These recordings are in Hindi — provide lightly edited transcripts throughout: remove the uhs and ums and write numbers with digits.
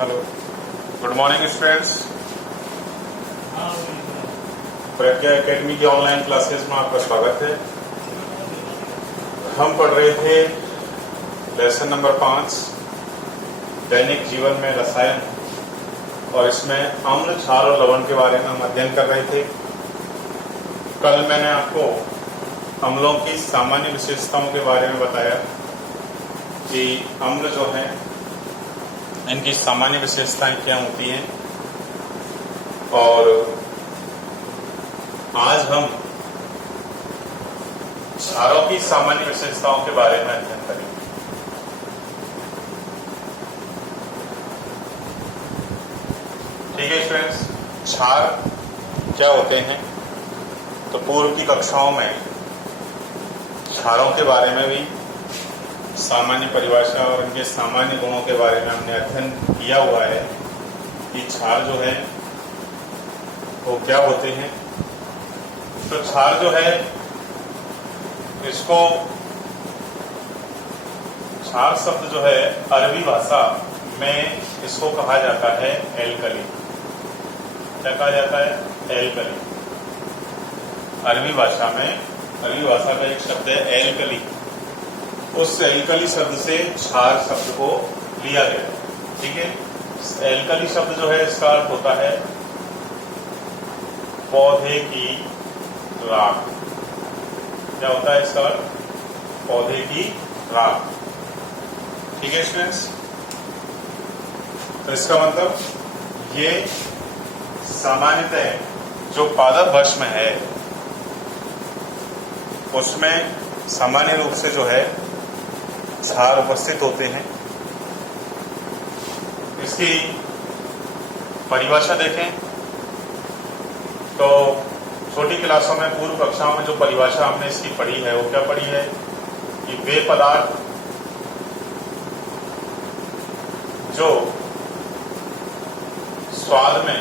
Hello, good morning students. Pragya academy की ऑनलाइन क्लासेस में आपका स्वागत है। हम पढ़ रहे थे लेसन नंबर 5 दैनिक जीवन में रसायन, और इसमें अम्ल, क्षार और लवण के बारे में हम अध्ययन कर रहे थे। कल मैंने आपको अम्लों की सामान्य विशेषताओं के बारे में बताया कि अम्ल जो है इनकी सामान्य विशेषताएं क्या होती हैं, और आज हम क्षारों की सामान्य विशेषताओं के बारे में अध्ययन करेंगे। ठीक है स्टूडेंट्स, क्षार क्या होते हैं? तो पूर्व की कक्षाओं में क्षारों के बारे में भी सामान्य परिभाषा और उनके सामान्य गुणों के बारे में हमने अध्ययन किया हुआ है कि क्षार जो है वो क्या होते हैं। तो क्षार जो है इसको, क्षार शब्द जो है अरबी भाषा में इसको कहा जाता है एल्कली। क्या कहा जाता है? एल्कली। अरबी भाषा का एक शब्द है एल्कली। उस एल्कली शब्द से क्षार शब्द को लिया गया। ठीक है, एल्कली शब्द जो है इसका अर्थ होता है पौधे की राख। क्या होता है इसका अर्थ? पौधे की राख। ठीक है स्टूडेंट्स, तो इसका मतलब ये सामान्यतः जो पादप भस्म है उसमें सामान्य रूप से जो है क्षार उपस्थित होते हैं। इसकी परिभाषा देखें तो छोटी क्लासों में, पूर्व कक्षाओं में जो परिभाषा हमने इसकी पढ़ी है वो क्या पढ़ी है कि वे पदार्थ जो स्वाद में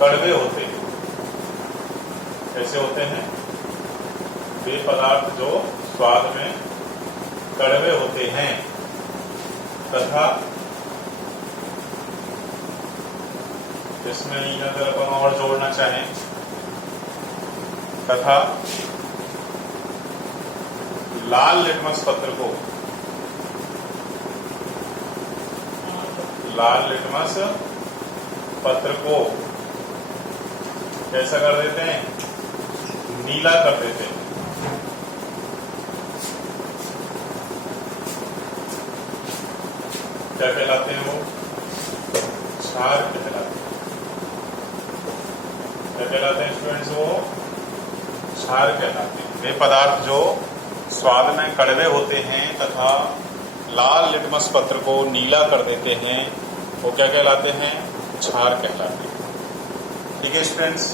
कड़वे होते हैं। कैसे होते हैं? वे पदार्थ जो स्वाद में कड़वे होते हैं तथा इसमें अगर अपन और जोड़ना चाहें तथा लाल लिटमस पत्र को कैसा कर देते हैं? नीला कर देते हैं। क्या कहलाते हैं वो? क्षार कहलाते हैं। क्या कहलाते हैं स्टूडेंट्स? वो क्षार कहलाते हैं। वे पदार्थ जो स्वाद में कड़वे होते हैं तथा लाल लिटमस पत्र को नीला कर देते हैं वो क्या कहलाते हैं? क्षार कहलाते हैं। ठीक है स्टूडेंट्स,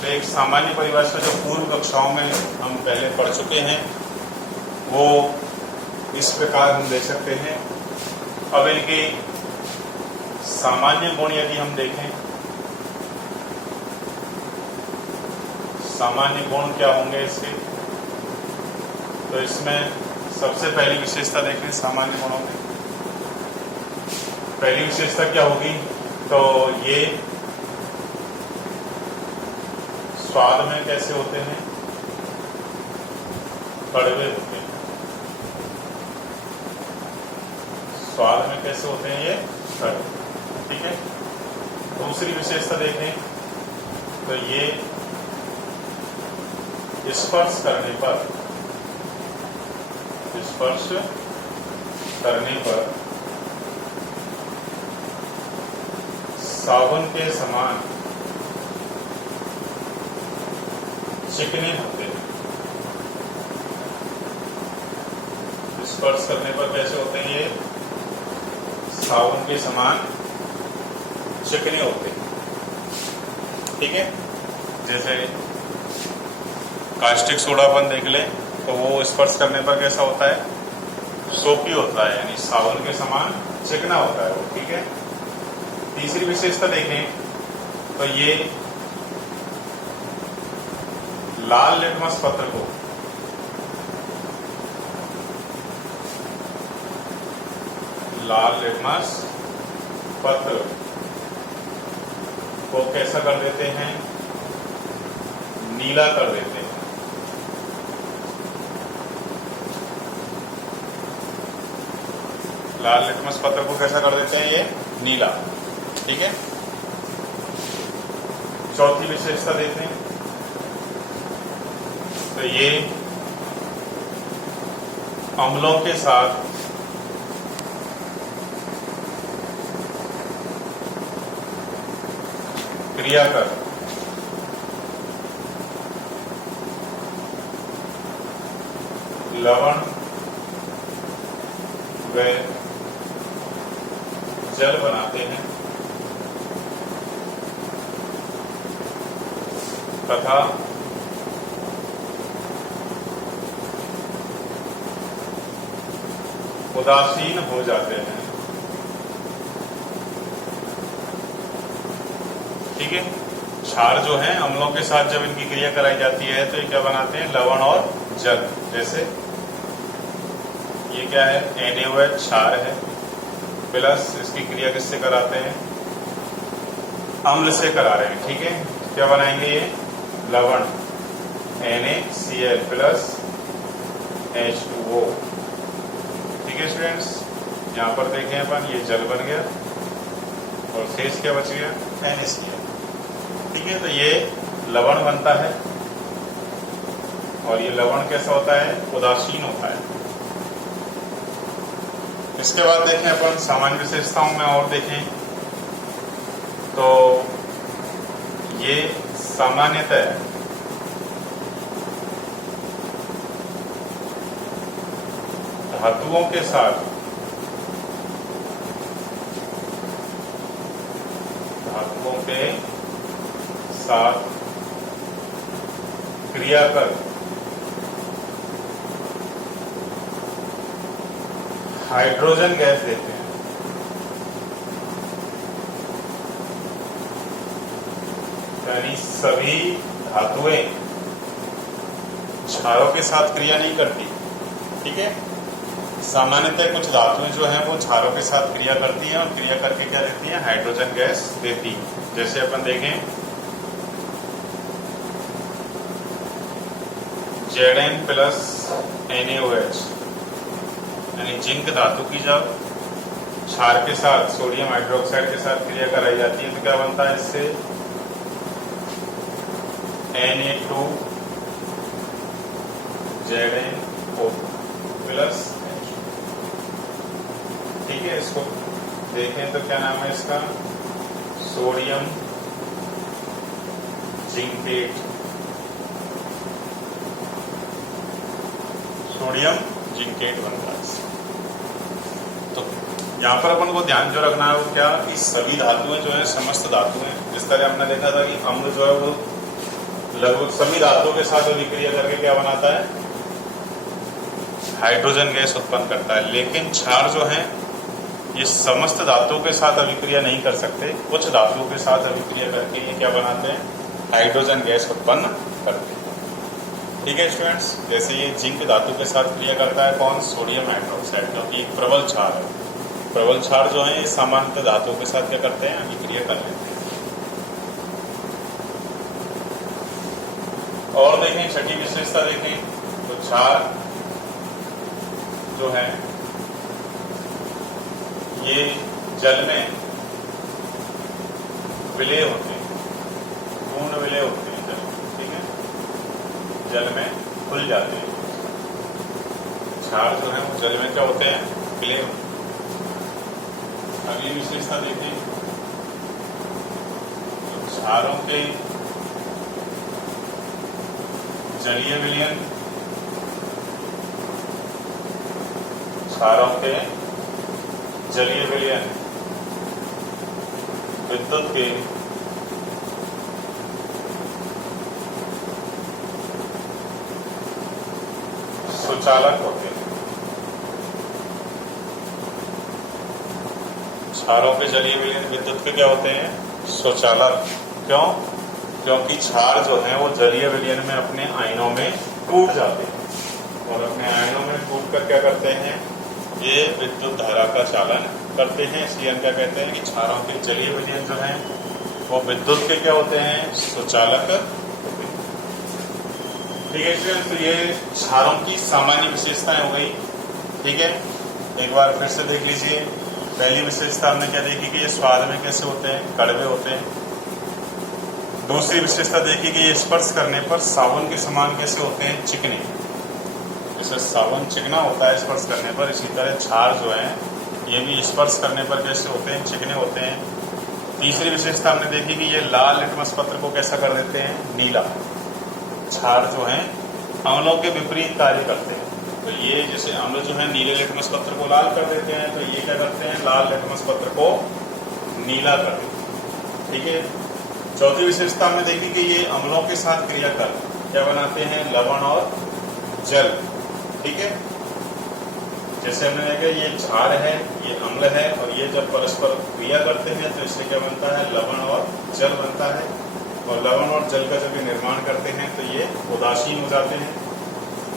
तो एक सामान्य परिभाषा जो पूर्व कक्षाओं में हम पहले पढ़ चुके हैं वो इस प्रकार हम देख सकते हैं। अब इनके सामान्य गुण यदि हम देखें, सामान्य गुण क्या होंगे इसके? तो इसमें सबसे पहली विशेषता देखें सामान्य गुणों में। पहली विशेषता क्या होगी? तो ये स्वाद में कैसे होते हैं? कड़वे होते हैं। स्वाद में कैसे होते हैं? ये कड़वे। ठीक है, दूसरी विशेषता देखें तो ये स्पर्श करने पर साबुन के समान चिकने होते हैं। स्पर्श करने पर कैसे होते हैं? ये साबुन के समान चिकने होते हैं। ठीक है, जैसे कास्टिक सोडा अपन देख लें तो वो स्पर्श करने पर कैसा होता है? सोपी होता है, यानी साबुन के समान चिकना होता है वो। ठीक है, तीसरी विशेषता देखें तो ये लाल लिटमस पत्र को लाल लिटमस पत्र को कैसा कर देते हैं, नीला कर देते हैं। लाल लिटमस पत्र को कैसा कर देते हैं, ये नीला। ठीक है, चौथी विशेषता देते हैं। तो ये अम्लों के साथ क्रिया कर लवण व जल बनाते हैं तथा उदासीन हो जाते हैं। ठीक है, क्षार जो है अम्लों के साथ जब इनकी क्रिया कराई जाती है तो ये क्या बनाते हैं, लवण और जल। जैसे ये क्या है, NaOH क्षार है, प्लस इसकी क्रिया किससे कराते हैं, अम्ल से करा रहे हैं। ठीक है, क्या बनाएंगे ये, लवण NaCl प्लस H2O। ठीक है स्टूडेंट्स, यहाँ पर देखें अपन, ये जल बन गया और शेष क्या बच गया, NaCl। ठीक है, तो ये लवण बनता है और ये लवण कैसा होता है, उदासीन होता है। इसके बाद देखें अपन सामान्य विशेषताओं में और देखें तो ये सामान्यतः धातुओं के साथ क्रिया कर हाइड्रोजन गैस देते हैं। यानी सभी धातुएं क्षारों के साथ क्रिया नहीं करती। ठीक है, सामान्यतः कुछ धातुएं जो हैं वो क्षारों के साथ क्रिया करती हैं और क्रिया करके क्या देती हैं, हाइड्रोजन गैस देती है। जैसे अपन देखें Zn प्लस NaOH यानी जिंक धातु की जब क्षार के साथ सोडियम हाइड्रोक्साइड के साथ क्रिया कराई जाती है तो क्या बनता है, इससे Na2 Zno प्लस। ठीक है, इसको देखें तो क्या नाम है इसका, सोडियम जिंकेट, सोडियम जिंकेट बनता है। तो यहाँ पर अपन को ध्यान जो रखना है वो क्या, कि सभी धातुएं जो है समस्त धातुएं, जिस तरह हमने देखा था कि अम्ल जो है वो लगभग सभी धातुओं के साथ अभिक्रिया करके क्या बनाता है, हाइड्रोजन गैस उत्पन्न करता है। लेकिन क्षार जो है ये समस्त धातुओं के साथ अभिक्रिया नहीं कर सकते, कुछ धातुओं के साथ अभिक्रिया करके ये क्या बनाते हैं, हाइड्रोजन गैस उत्पन्न करते हैं। ठीक है स्टूडेंट्स, जैसे ये जिंक धातु के साथ क्रिया करता है कौन, सोडियम हाइड्रोक्साइड, क्योंकि एक प्रबल क्षार है। प्रबल क्षार जो है ये सामान्यतः धातुओं के साथ क्या करते हैं, अभिक्रिया कर लेते हैं। और देखें छठी विशेषता देखें तो क्षार जो है ये जल में विलय होते हैं, पूर्ण विलय होते हैं जल। ठीक है, जल में खुल जाते हैं। क्षार जो है वो जल में क्या होते हैं, विलय होते हैं। अगली विशेषता देखें तो क्षारों के जलीय विलयन, क्षारों के जलीय विलयन विद्युत के सुचालक होते हैं। क्षारों के जलीय विलयन विद्युत के क्या होते हैं, सुचालक। क्यों, क्योंकि क्षार जो है वो जलीय विलयन में अपने आयनों में टूट जाते हैं और अपने आयनों में टूट कर क्या करते हैं, ये विद्युत धारा का चालन करते हैं, इसलिए हम क्या कहते हैं कि क्षारों के जलीय विलयन जो हैं वो विद्युत के क्या होते हैं, सुचालक होते हैं। ठीक है स्टूडेंट, तो ये क्षारों की सामान्य विशेषताएं हो गई। ठीक है, एक बार फिर से देख लीजिए। पहली विशेषता हमने क्या देखी कि ये स्वाद में कैसे होते हैं, कड़वे होते हैं। दूसरी विशेषता देखी कि ये स्पर्श करने पर साबुन के समान कैसे होते हैं, चिकने। जैसे साबुन चिकना होता है स्पर्श करने पर, इसी तरह क्षार जो है ये भी स्पर्श करने पर कैसे होते हैं, चिकने होते हैं। तीसरी विशेषता हमने देखी कि ये लाल लिटमस पत्र को कैसा कर देते हैं, नीला। क्षार जो है अम्लों के विपरीत कार्य करते हैं, तो ये जैसे अम्ल जो है नीले लिटमस पत्र को लाल कर देते हैं, तो ये क्या करते हैं, लाल लिटमस पत्र को नीला कर देते हैं। ठीक है, चौथी विशेषता हमने देखी कि ये अम्लों के साथ क्रिया कर क्या बनाते हैं, लवण और जल। ठीक है, जैसे हमने देखा ये क्षार है, ये अम्ल है, और ये जब परस्पर क्रिया करते हैं तो इससे क्या बनता है, लवण और जल बनता है। और लवण और जल का जब ये निर्माण करते हैं तो ये उदासीन हो जाते हैं।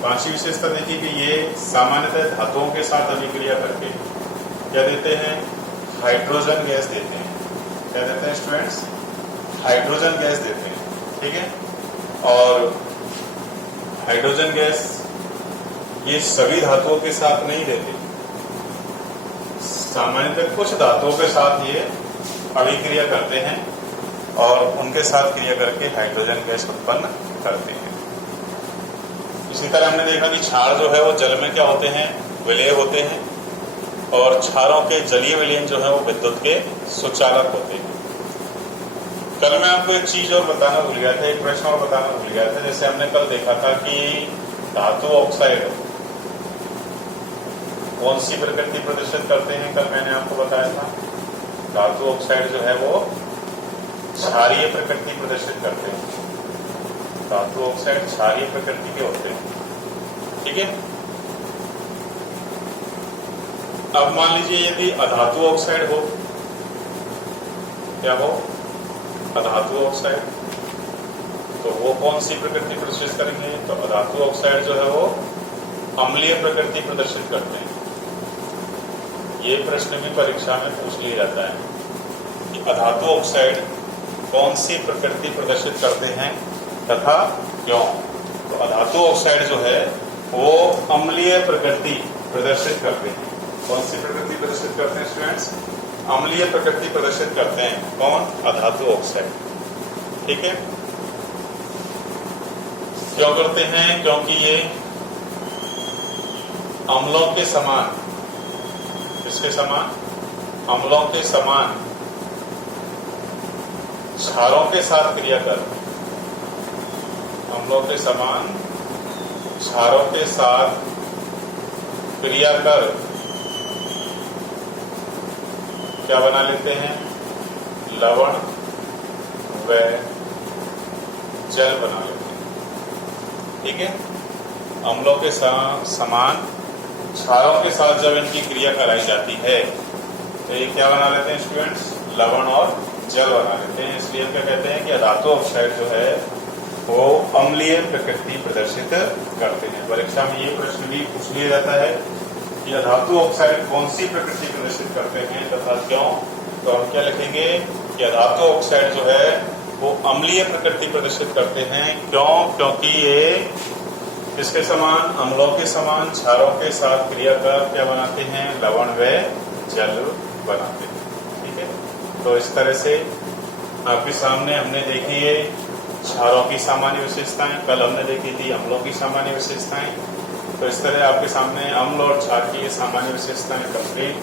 पांचवी विशेषता देखी कि ये सामान्यतः धातुओं के साथ अभिक्रिया करके क्या देते हैं, हाइड्रोजन गैस देते हैं। क्या देते हैं स्टूडेंट्स, हाइड्रोजन गैस देते हैं। ठीक है, और हाइड्रोजन गैस ये सभी धातुओं के साथ नहीं देते, सामान्यतः कुछ धातुओं के साथ ये अभिक्रिया करते हैं और उनके साथ क्रिया करके हाइड्रोजन गैस उत्पन्न करते हैं। इसी तरह हमने देखा कि क्षार जो है वो जल में क्या होते हैं, विलय होते हैं, और क्षारों के जलीय विलयन जो है वो विद्युत के सुचालक होते हैं। कल मैं आपको एक चीज और बताना भूल गया था, एक प्रश्न और बताना भूल गया था। जैसे हमने कल देखा था कि धातु ऑक्साइड कौन सी प्रकृति प्रदर्शित करते हैं, कल मैंने आपको बताया था धातु ऑक्साइड जो है वो क्षारीय प्रकृति प्रदर्शित करते हैं। धातु ऑक्साइड क्षारीय प्रकृति के होते हैं। ठीक है, अब मान लीजिए यदि अधातु ऑक्साइड हो, क्या हो, अधातु ऑक्साइड, तो वो कौन सी प्रकृति प्रदर्शित करेंगे, तो अधातु ऑक्साइड जो है वो अम्लीय प्रकृति प्रदर्शित करते हैं। ये प्रश्न भी परीक्षा में पूछ लिया जाता है कि अधातु ऑक्साइड कौन सी प्रकृति प्रदर्शित करते हैं तथा क्यों। तो अधातु ऑक्साइड जो है वो अम्लीय प्रकृति प्रदर्शित करते हैं। कौन सी प्रकृति प्रदर्शित करते हैं स्टूडेंट्स, अम्लीय प्रकृति प्रदर्शित करते हैं। कौन, अधातु ऑक्साइड। ठीक है, क्यों करते हैं, क्योंकि ये अम्लों के समान, किसके समान, अम्लों के समान क्षारों के साथ क्रिया कर, अम्लों के समान क्षारों के साथ क्रिया कर क्या बना लेते हैं, लवण व जल बना लेते हैं। ठीक है, अम्लों के समान क्षारों के साथ जब इनकी क्रिया कराई जाती है तो ये क्या बना लेते हैं स्टूडेंट्स, लवण और जल बना लेते हैं। इसलिए हम क्या कहते हैं कि धातु ऑक्साइड जो है वो अम्लीय प्रकृति प्रदर्शित करते हैं। परीक्षा में ये प्रश्न भी पूछ लिया जाता है कि धातु ऑक्साइड कौन सी प्रकृति प्रदर्शित करते हैं तथा क्यों। तो हम क्या लिखेंगे कि धातु ऑक्साइड जो है वो अम्लीय प्रकृति प्रदर्शित करते हैं। क्यों, क्योंकि ये इसके समान, अम्लों के समान क्षारों के साथ क्रिया कर क्या बनाते हैं, लवण व जल बनाते हैं। ठीक है, तो इस तरह से आपके सामने हमने देखी है क्षारों की सामान्य विशेषताएं, कल हमने देखी थी अम्लों की सामान्य विशेषताएं। तो इस तरह आपके सामने अम्ल और क्षार की ये सामान्य विशेषताएं कंप्लीट।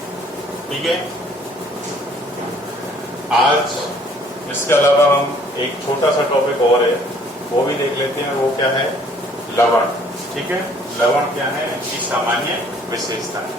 ठीक है, आज इसके अलावा हम एक छोटा सा टॉपिक और है वो भी देख लेते हैं, वो क्या है, लवण। ठीक है, लवण क्या है, इसकी सामान्य विशेषताएं।